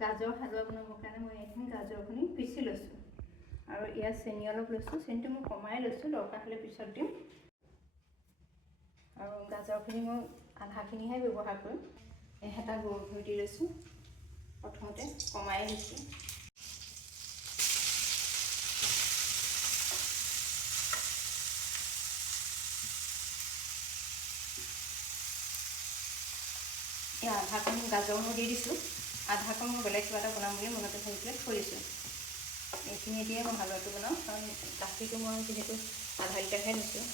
গাজৰ হালোৱা বনাবৰ কাৰণে মই এইখিনি গাজৰখিনি পিচি লৈছোঁ আৰু ইয়াত চেনি অলপ লৈছোঁ। চেনিটো মই কমাই লৈছোঁ, দৰকাৰ হ'লে পিছত দিম। আৰু গাজৰখিনি মই আধাখিনিহে ব্যৱহাৰ কৰিম। এটা গৰম হৈ দি লৈছোঁ, প্ৰথমতে কমাই লৈছোঁ। এই আধাকণ গাজৰ মই দি দিছোঁ, আধাকণ মই বেলেগ কিবা এটা বনাম বুলি মনতে ভাবি পেলাই থৈ দিছোঁ। এইখিনি দিয়ে মই হালোৱাটো বনাওঁ, কাৰণ গাখীৰটো মই যিহেতু আধা লিটাৰহে লৈছোঁ।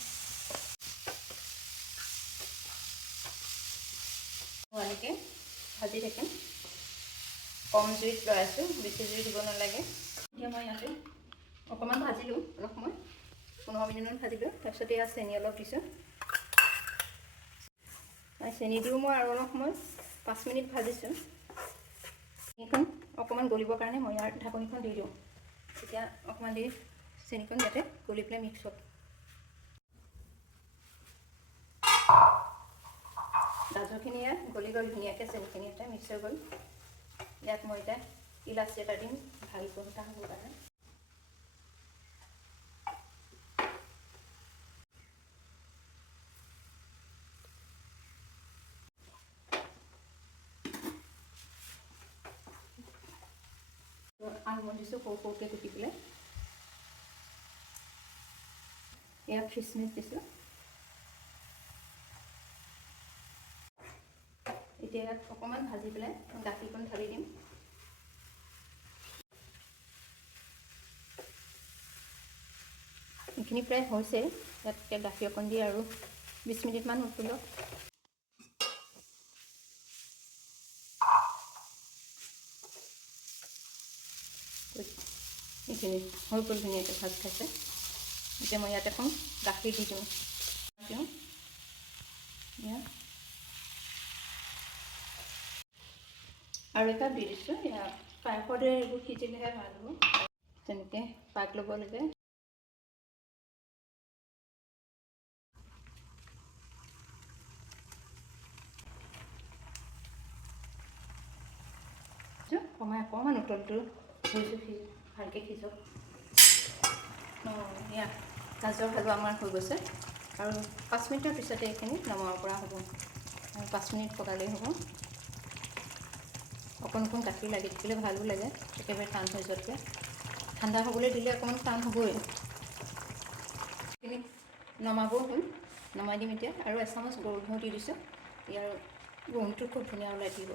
মই এনেকৈ ভাজি থাকিম, কম জুইত লৰাইছোঁ, বেছি জুই দিব নালাগে। এতিয়া মই ইয়াতে অকণমান ভাজিলোঁ, অলপ সময় 15 মিনিটমান ভাজিলোঁ। তাৰপিছত ইয়াত চেনি অলপ দিছোঁ। চেনি দিও মই আৰু অলপ সময় 5 মিনিট ভাজিছোঁ। চেনিখন অকণমান গলিবৰ কাৰণে মই ইয়াৰ ঢাকনিখন দি দিওঁ। এতিয়া অকণমান দেৰি চেনিখন ইয়াতে গলি পেলাই মিক্স হ'ব। গাজৰখিনি ইয়াত গলি গ'ল ধুনীয়াকৈ, চেনিখিনি এটা মিক্স হৈ গ'ল। ইয়াত মই এতিয়া ইলাচি এটা দিম, ভাল গোন্ধ হ'বৰ কাৰণে। আলমণ্ড দিছোঁ সৰু সৰুকৈ কুটি পেলাই। ইয়াত খিচমিচ দিছোঁ। এতিয়া ইয়াত অকণমান ভাজি পেলাই গাখীৰকণ ঢালি দিম। এইখিনি প্ৰায় হৈছে। ইয়াত গাখীৰ অকণ দি আৰু 20 মিনিটমান উতলক। এইখিনি হৈ গ'ল, ধুনীয়াকৈ ভাজ খাইছে। এতিয়া মই ইয়াত এখন গাখীৰ দি দিওঁ। আৰু এটা দি দিছোঁ। পায়সৰ দৰে এইবোৰ সিজিলেহে ভাল হ'ব। তেনেকৈ পাক ল'ব লাগে। কমাই অকণমান উতলটো ধৰিছোঁ, ভালকৈ সিজক। এয়া গাজৰ হালোৱা আমাৰ হৈ গৈছে। আৰু 5 মিনিটৰ পিছতে এইখিনি নমাব পৰা হ'ব। আৰু 5 মিনিট পকালেই হ'ব। অকণ অকণ গাখীৰ লাগি থাকিলে ভালো লাগে, একেবাৰে টান হৈ যোৱাতকৈ। ঠাণ্ডা হ'বলৈ দিলে অকণমান টান হ'বই। এইখিনি নমাবও হ'ল, নমাই দিম এতিয়া। আৰু এচামুচ গৰু ঘিউ দি দিছোঁ। ইয়াৰ গোন্ধটো খুব ধুনীয়া ওলাই থাকিব।